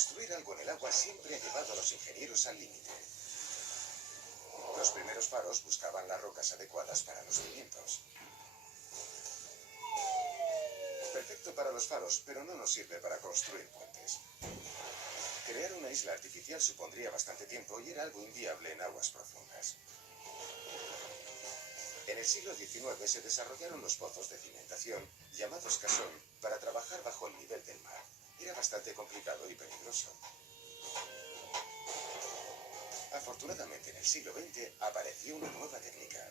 Construir algo en el agua siempre ha llevado a los ingenieros al límite. Los primeros faros buscaban las rocas adecuadas para los cimientos. Perfecto para los faros, pero no nos sirve para construir puentes. Crear una isla artificial supondría bastante tiempo y era algo inviable en aguas profundas. En el siglo XIX se desarrollaron los pozos de cimentación, llamados casón, para trabajar bajo el nivel del mar. Era bastante complicado y peligroso. Afortunadamente, en el siglo XX apareció una nueva técnica.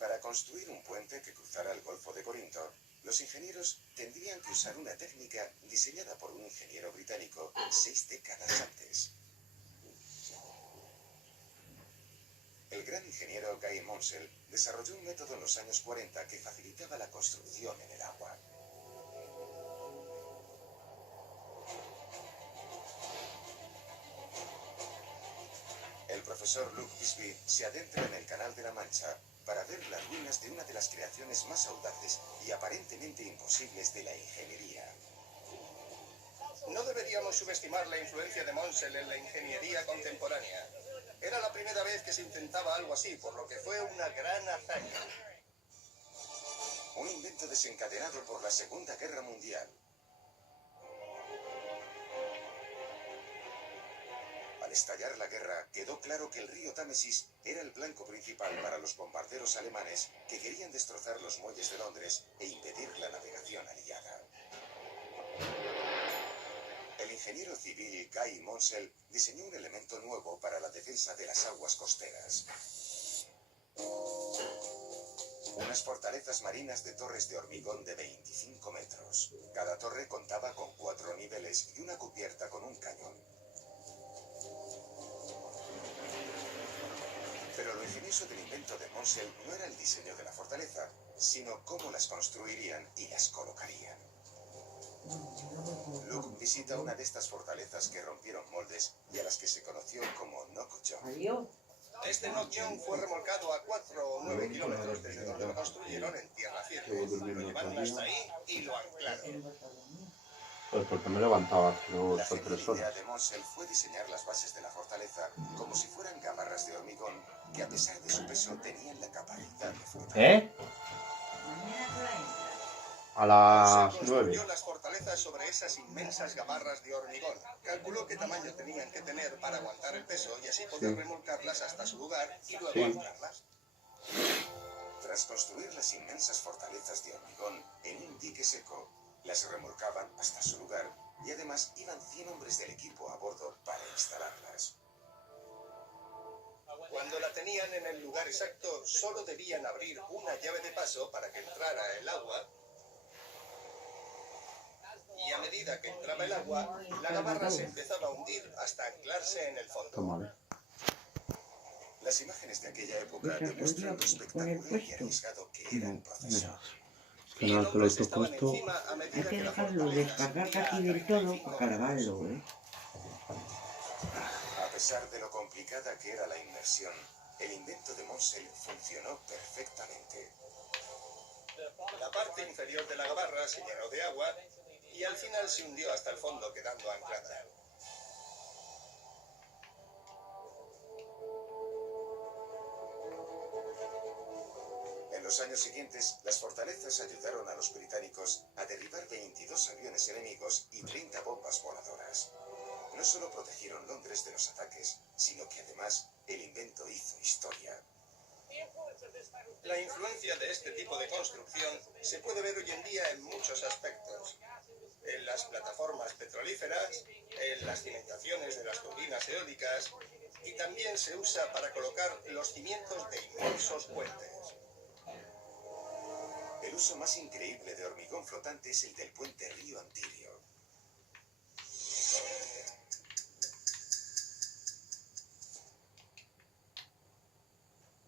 Para construir un puente que cruzara el Golfo de Corinto, los ingenieros tendrían que usar una técnica diseñada por un ingeniero británico 6 décadas antes. El gran ingeniero Guy Monsell desarrolló un método en los años 40 que facilitaba la construcción en el agua. El profesor Luke Bisbee se adentra en el Canal de la Mancha para ver las ruinas de una de las creaciones más audaces y aparentemente imposibles de la ingeniería. No deberíamos subestimar la influencia de Monsell en la ingeniería contemporánea. Era la primera vez que se intentaba algo así, por lo que fue una gran hazaña. Un invento desencadenado por la Segunda Guerra Mundial. Al estallar la guerra, quedó claro que el río Támesis era el blanco principal para los bombarderos alemanes que querían destrozar los muelles de Londres e impedir la navegación aliada. El ingeniero civil Guy Monsell diseñó un elemento nuevo para la defensa de las aguas costeras. Unas fortalezas marinas de torres de hormigón de 25 metros. Cada torre contaba con 4 niveles y una cubierta con un cañón. Pero lo ingenioso del invento de Monsell no era el diseño de la fortaleza, sino cómo las construirían y las colocarían. Luke visita una de estas fortalezas que rompieron moldes y a las que se conoció como Knock-John. Este Knock-John fue remolcado a 4 o 9 kilómetros desde donde lo construyeron en tierra firme. Lo llevaron hasta ahí y lo anclaron. Pues porque me levantaba, no La fue 3 genial idea horas. de Monsell fue diseñar las bases de la fortaleza como si fueran gamarras de hormigón que a pesar de su peso tenían la capacidad de flotar. A las Monsell 9. construyó las fortalezas sobre esas inmensas gamarras de hormigón. Calculó qué tamaño tenían que tener para aguantar el peso y así poder remolcarlas hasta su lugar y luego anclarlas. Tras construir las inmensas fortalezas de hormigón en un dique seco, las remolcaban hasta su lugar y además iban 100 hombres del equipo a bordo para instalarlas. Cuando la tenían en el lugar exacto, solo debían abrir una llave de paso para que entrara el agua. Y a medida que entraba el agua, la gamarra se empezaba a hundir hasta anclarse en el fondo. Tómale. Las imágenes de aquella época demuestran lo espectacular y arriesgado que era el proceso. Es que nada, te lo he puesto. Hay que dejarlo descargar aquí del todo para cargarlo, ¿eh? A pesar de lo complicada que era la inmersión, el invento de Monsell funcionó perfectamente. La parte inferior de la gamarra se llenó de agua y al final se hundió hasta el fondo, quedando anclada. En los años siguientes, las fortalezas ayudaron a los británicos a derribar 22 aviones enemigos y 30 bombas voladoras. No solo protegieron Londres de los ataques, sino que además el invento hizo historia. La influencia de este tipo de construcción se puede ver hoy en día en muchos aspectos. En las plataformas petrolíferas, en las cimentaciones de las turbinas eólicas y también se usa para colocar los cimientos de inmensos puentes. El uso más increíble de hormigón flotante es el del puente Río Antirio.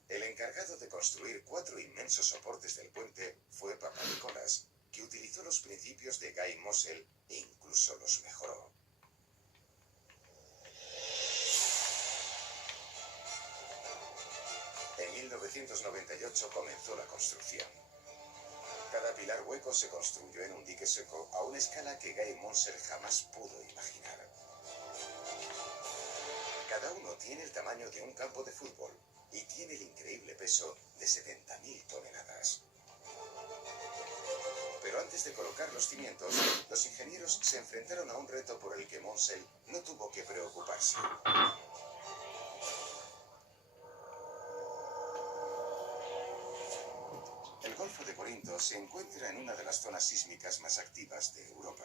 El encargado de construir 4 inmensos soportes del puente fue Papa Nicolas, que utilizó los principios de Guy Monsell e incluso los mejoró. En 1998 comenzó la construcción. Cada pilar hueco se construyó en un dique seco a una escala que Guy Monsell jamás pudo imaginar. Cada uno tiene el tamaño de un campo de fútbol y tiene el increíble peso de 70.000 toneladas. Pero antes de colocar los cimientos, los ingenieros se enfrentaron a un reto por el que Monsell no tuvo que preocuparse. El Golfo de Corinto se encuentra en una de las zonas sísmicas más activas de Europa.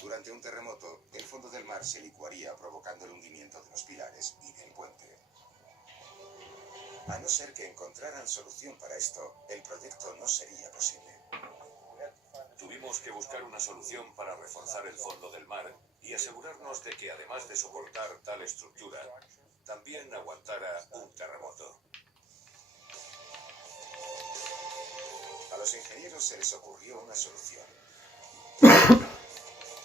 Durante un terremoto, el fondo del mar se licuaría provocando el hundimiento de los pilares y del puente. A no ser que encontraran solución para esto, el proyecto no sería posible. Tuvimos que buscar una solución para reforzar el fondo del mar y asegurarnos de que, además de soportar tal estructura, también aguantara un terremoto. A los ingenieros se les ocurrió una solución.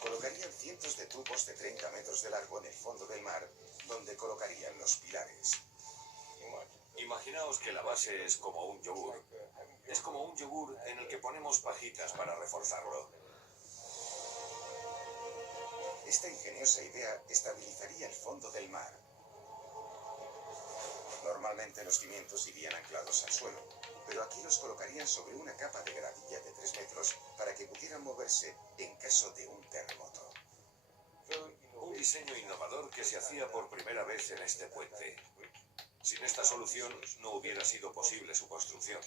Colocarían cientos de tubos de 30 metros de largo en el fondo del mar, donde colocarían los pilares. Imaginaos que la base es como un yogur. Es como un yogur en el que ponemos pajitas para reforzarlo. Esta ingeniosa idea estabilizaría el fondo del mar. Normalmente los cimientos irían anclados al suelo, pero aquí los colocarían sobre una capa de gravilla de 3 metros para que pudieran moverse en caso de un terremoto. Un diseño innovador que se hacía por primera vez en este puente. Sin esta solución no hubiera sido posible su construcción.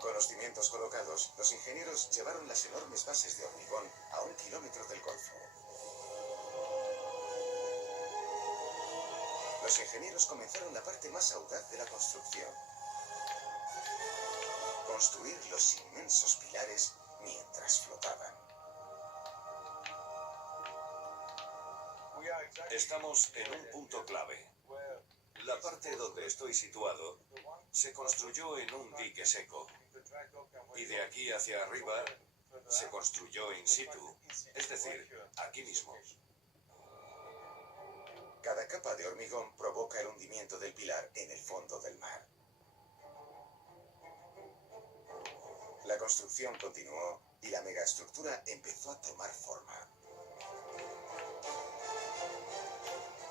Con los cimientos colocados, los ingenieros llevaron las enormes bases de hormigón a 1 kilómetro del golfo. Los ingenieros comenzaron la parte más audaz de la construcción. Construir los inmensos pilares mientras flotaban. Estamos en un punto clave. La parte donde estoy situado se construyó en un dique seco. Y de aquí hacia arriba se construyó in situ, es decir, aquí mismo. Cada capa de hormigón provoca el hundimiento del pilar en el fondo del mar. La construcción continuó y la megaestructura empezó a tomar forma.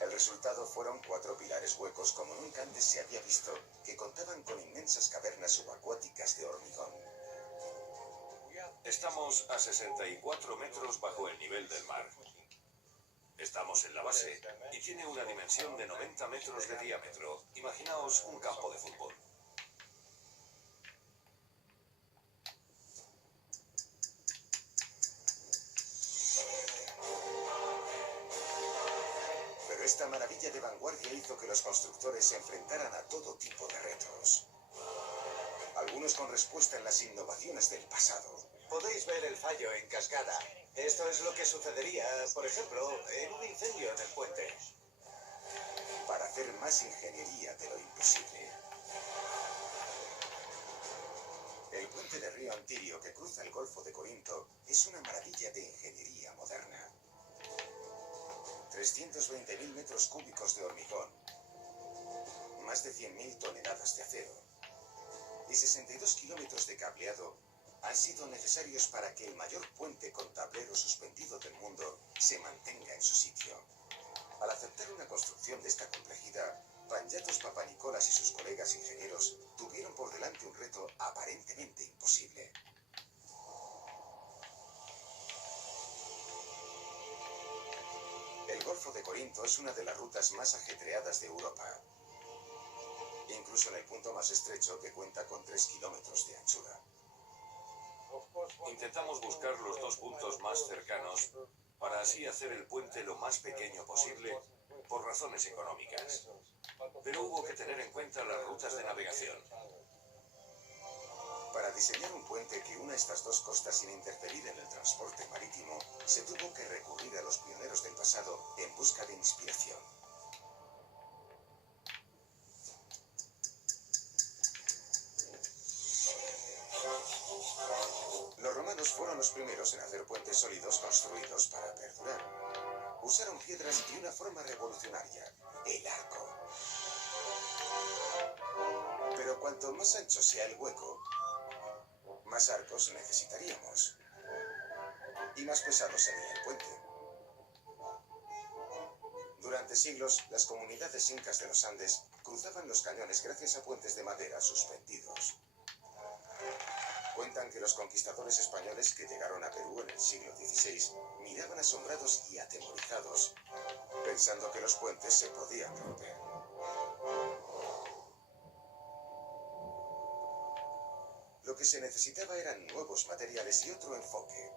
El resultado fueron 4 pilares huecos como nunca antes se había visto, que contaban con inmensas cavernas subacuáticas de hormigón. Estamos a 64 metros bajo el nivel del mar. Estamos en la base y tiene una dimensión de 90 metros de diámetro. Imaginaos un campo de fútbol. Pero esta maravilla de vanguardia hizo que los constructores se enfrentaran a todo tipo de retos. Algunos con respuesta en las innovaciones del pasado. Podéis ver el fallo en cascada. Esto es lo que sucedería, por ejemplo, en un incendio en el puente. Para hacer más ingeniería de lo imposible. El puente de río Antirio que cruza el Golfo de Corinto es una maravilla de ingeniería moderna. 320.000 metros cúbicos de hormigón, más de 100.000 toneladas de acero y 62 kilómetros de cableado han sido necesarios para que el mayor puente con tablero suspendido del mundo se mantenga en su sitio. Al aceptar una construcción de esta complejidad, Panyatos Papanikolas y sus colegas ingenieros tuvieron por delante un reto aparentemente imposible. El Golfo de Corinto es una de las rutas más ajetreadas de Europa, incluso en el punto más estrecho que cuenta con 3 kilómetros de anchura. Intentamos buscar los 2 puntos más cercanos para así hacer el puente lo más pequeño posible por razones económicas. Pero hubo que tener en cuenta las rutas de navegación. Para diseñar un puente que una estas dos costas sin interferir en el transporte marítimo, se tuvo que recurrir a los pioneros del pasado en busca de inspiración. Los romanos fueron los primeros en hacer puentes sólidos construidos para perdurar. Usaron piedras y una forma revolucionaria, el arco. Pero cuanto más ancho sea el hueco, Más arcos necesitaríamos. Y más pesado sería el puente. Durante siglos, las comunidades incas de los Andes cruzaban los cañones gracias a puentes de madera suspendidos. Cuentan que los conquistadores españoles que llegaron a Perú en el siglo XVI miraban asombrados y atemorizados, pensando que los puentes se podían romper. Lo que se necesitaba eran nuevos materiales y otro enfoque.